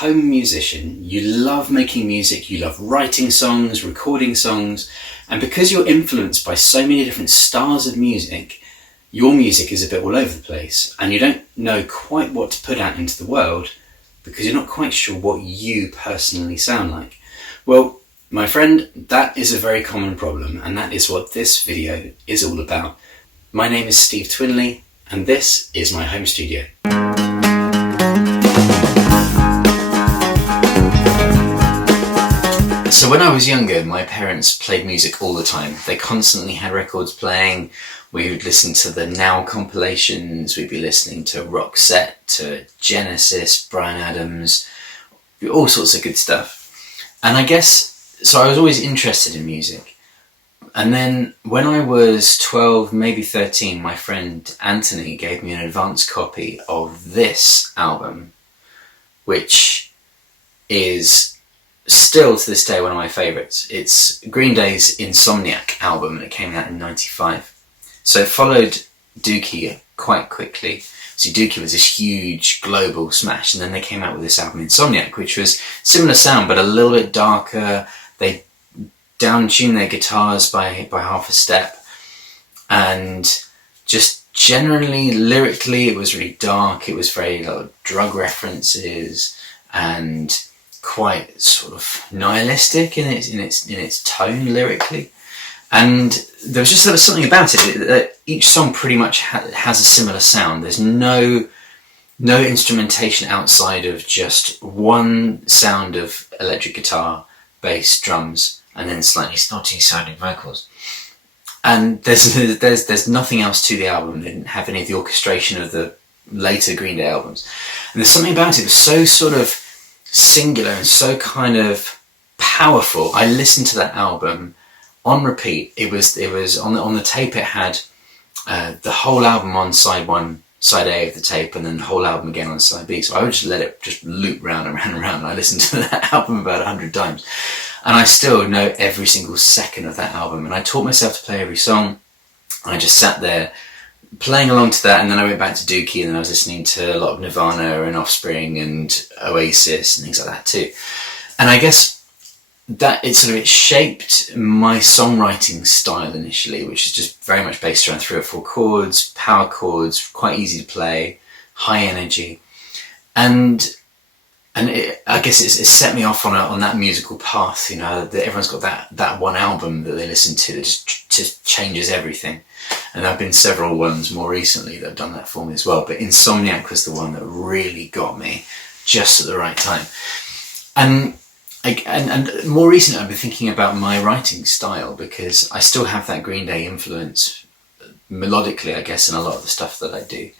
home musician, you love making music, you love writing songs, recording songs, and because you're influenced by so many different styles of music, your music is a bit all over the place and you don't know quite what to put out into the world because you're not quite sure what you personally sound like. Well, my friend, that is a very common problem, and that is what this video is all about. My name is Steve Twinley, and this is my home studio. So when I was younger, my parents played music all the time. They constantly had records playing. We would listen to the Now compilations, we'd be listening to Roxette, to Genesis, Bryan Adams, all sorts of good stuff. And I guess, so I was always interested in music. And then when I was 12, maybe 13, my friend Anthony gave me an advance copy of this album, which is still to this day one of my favourites. It's Green Day's Insomniac album, and it came out in '95. So it followed Dookie quite quickly. So Dookie was this huge global smash, and then they came out with this album Insomniac, which was similar sound but a little bit darker. They down-tuned their guitars by half a step, and just generally lyrically it was really dark. It was very drug references and quite sort of nihilistic in its tone lyrically. And there was something about it. Each song pretty much has a similar sound. There's no instrumentation outside of just one sound of electric guitar, bass, drums, and then slightly snotty sounding vocals. And there's nothing else to the album. They didn't have any of the orchestration of the later Green Day albums. And there's something about it that was so sort of singular and so kind of powerful. I listened to that album on repeat. It was on the tape. It had the whole album on side one, side A of the tape, and then the whole album again on side B. So I would just let it just loop round and round and round. And I listened to that album about 100 times, and I still know every single second of that album. And I taught myself to play every song. I just sat there playing along to that, and then I went back to Dookie, and then I was listening to a lot of Nirvana and Offspring and Oasis and things like that too. And I guess that it shaped my songwriting style initially, which is just very much based around 3 or 4 chords, power chords, quite easy to play, high energy, and I guess it's set me off on that musical path. You know, that everyone's got that one album that they listen to that just changes everything. And there have been several ones more recently that have done that for me as well. But Insomniac was the one that really got me just at the right time. And more recently I've been thinking about my writing style, because I still have that Green Day influence melodically, I guess, in a lot of the stuff that I do.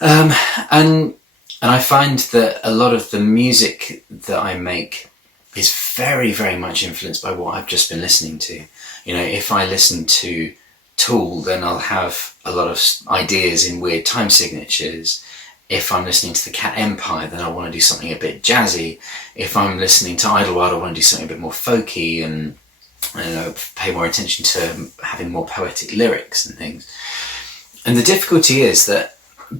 And I find that a lot of the music that I make is very, very much influenced by what I've just been listening to. You know, if I listen to Tool, then I'll have a lot of ideas in weird time signatures. If I'm listening to the Cat Empire, then I want to do something a bit jazzy. If I'm listening to Idlewild, I want to do something a bit more folky and pay more attention to having more poetic lyrics and things. And the difficulty is that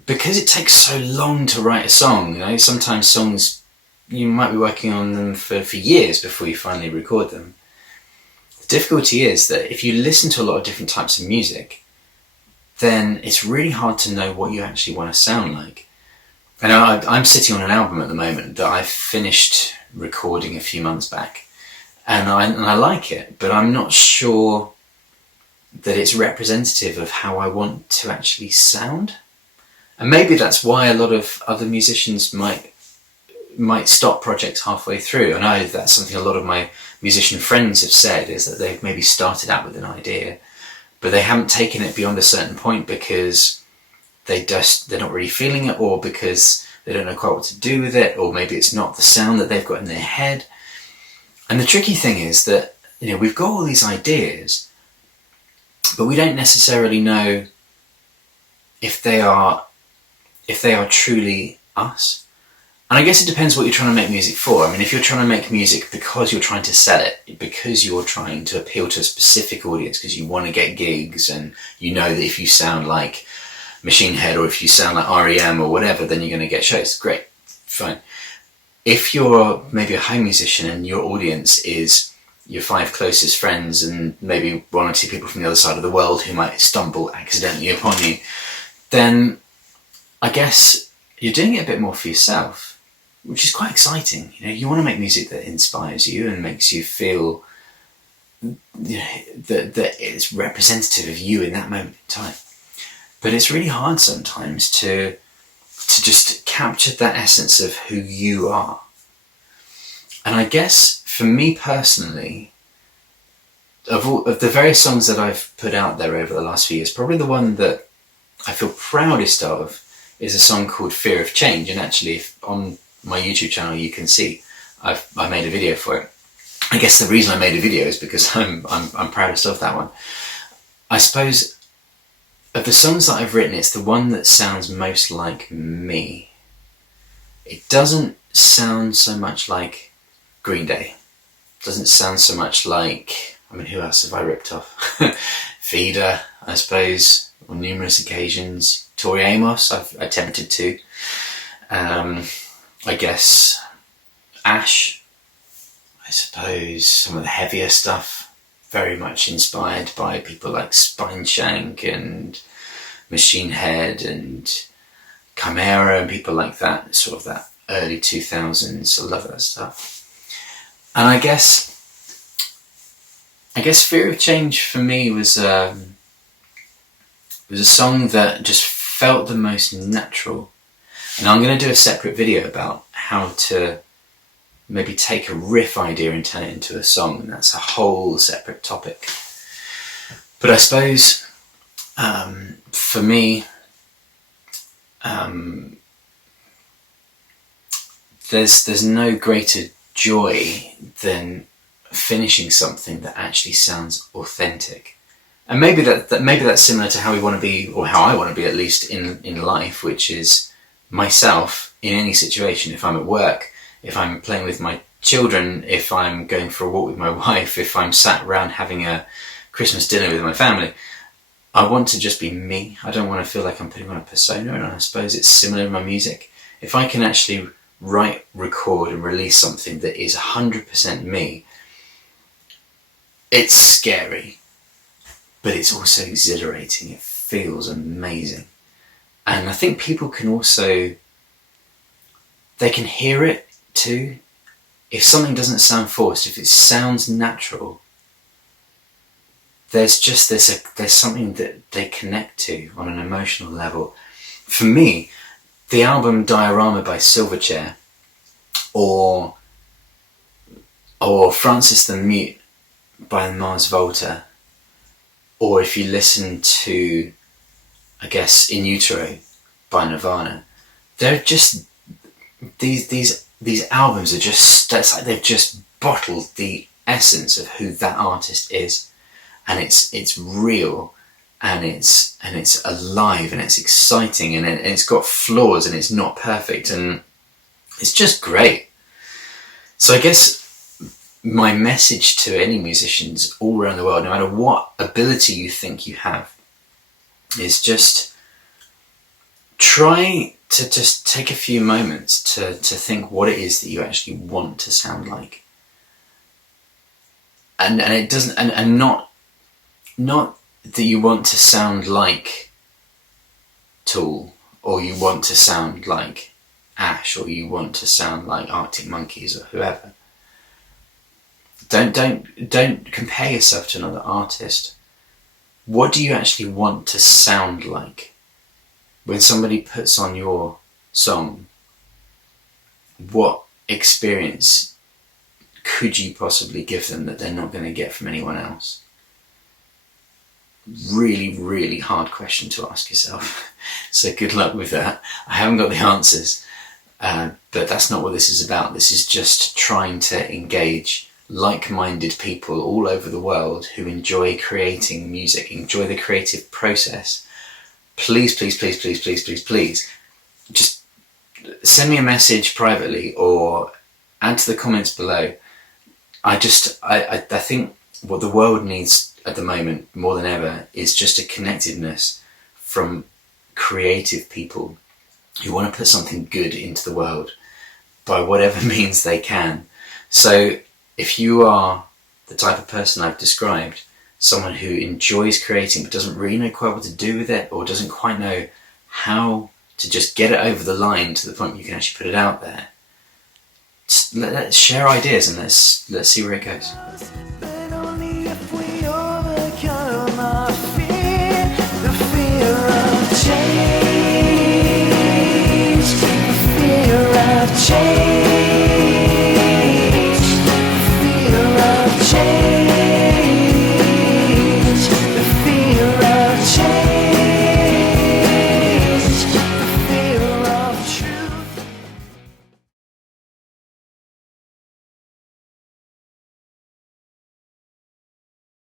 because it takes so long to write a song, you know, sometimes songs, you might be working on them for years before you finally record them. The difficulty is that if you listen to a lot of different types of music, then it's really hard to know what you actually want to sound like. And I'm sitting on an album at the moment that I finished recording a few months back, and I like it, but I'm not sure that it's representative of how I want to actually sound. And maybe that's why a lot of other musicians might stop projects halfway through. I know that's something a lot of my musician friends have said, is that they've maybe started out with an idea, but they haven't taken it beyond a certain point because they're not really feeling it, or because they don't know quite what to do with it, or maybe it's not the sound that they've got in their head. And the tricky thing is that, you know, we've got all these ideas, but we don't necessarily know if they are truly us. And I guess it depends what you're trying to make music for. I mean, if you're trying to make music because you're trying to sell it, because you're trying to appeal to a specific audience, because you want to get gigs, and you know that if you sound like Machine Head or if you sound like REM or whatever, then you're going to get shows. Great, fine. if you're maybe a home musician and your audience is your 5 closest friends and maybe 1 or 2 people from the other side of the world who might stumble accidentally upon you, then I guess you're doing it a bit more for yourself, which is quite exciting. You know, you want to make music that inspires you and makes you feel, you know, that it's representative of you in that moment in time. But it's really hard sometimes to just capture that essence of who you are. And I guess for me personally, of the various songs that I've put out there over the last few years, probably the one that I feel proudest of is a song called Fear of Change. And actually, if on my YouTube channel you can see I made a video for it. I guess the reason I made a video is because I'm proudest of that one. I suppose of the songs that I've written, it's the one that sounds most like me. It doesn't sound so much like Green Day. It doesn't sound so much like, I mean, who else have I ripped off? Feeder, I suppose, on numerous occasions. Tori Amos, I've attempted to. I guess Ash, I suppose, some of the heavier stuff, very much inspired by people like Spineshank and Machine Head and Chimera and people like that, sort of that early 2000s. I love that stuff. And I guess Fear of Change for me was a song that just felt the most natural. And I'm going to do a separate video about how to maybe take a riff idea and turn it into a song, and that's a whole separate topic. But I suppose for me, there's no greater joy than finishing something that actually sounds authentic. And maybe that's similar to how we want to be, or how I want to be at least in life, which is myself in any situation. If I'm at work, if I'm playing with my children, if I'm going for a walk with my wife, if I'm sat around having a Christmas dinner with my family, I want to just be me. I don't want to feel like I'm putting on a persona, and I suppose it's similar in my music. If I can actually write, record and release something that is 100% me, it's scary, but it's also exhilarating. It feels amazing. And I think people can also, they can hear it too. If something doesn't sound forced, if it sounds natural, there's something that they connect to on an emotional level. For me, the album Diorama by Silverchair, or Francis the Mute by Mars Volta, or if you listen to, I guess, In Utero by Nirvana, they're just these albums are just, it's like they've just bottled the essence of who that artist is, and it's real, and it's alive, and it's exciting, and it's got flaws, and it's not perfect, and it's just great. So I guess my message to any musicians all around the world, no matter what ability you think you have, is just try to just take a few moments to think what it is that you actually want to sound like. And it doesn't, and not that you want to sound like Tool, or you want to sound like Ash, or you want to sound like Arctic Monkeys or whoever. Don't compare yourself to another artist. What do you actually want to sound like? When somebody puts on your song, what experience could you possibly give them that they're not going to get from anyone else? Really, really hard question to ask yourself. So good luck with that. I haven't got the answers, but that's not what this is about. This is just trying to engage like-minded people all over the world who enjoy creating music, enjoy the creative process. Please, please, please, please, please, please, please, just send me a message privately or add to the comments below. I think what the world needs at the moment more than ever is just a connectedness from creative people who want to put something good into the world, by whatever means they can. So if you are the type of person I've described, someone who enjoys creating but doesn't really know quite what to do with it, or doesn't quite know how to just get it over the line to the point you can actually put it out there, let's share ideas and let's see where it goes.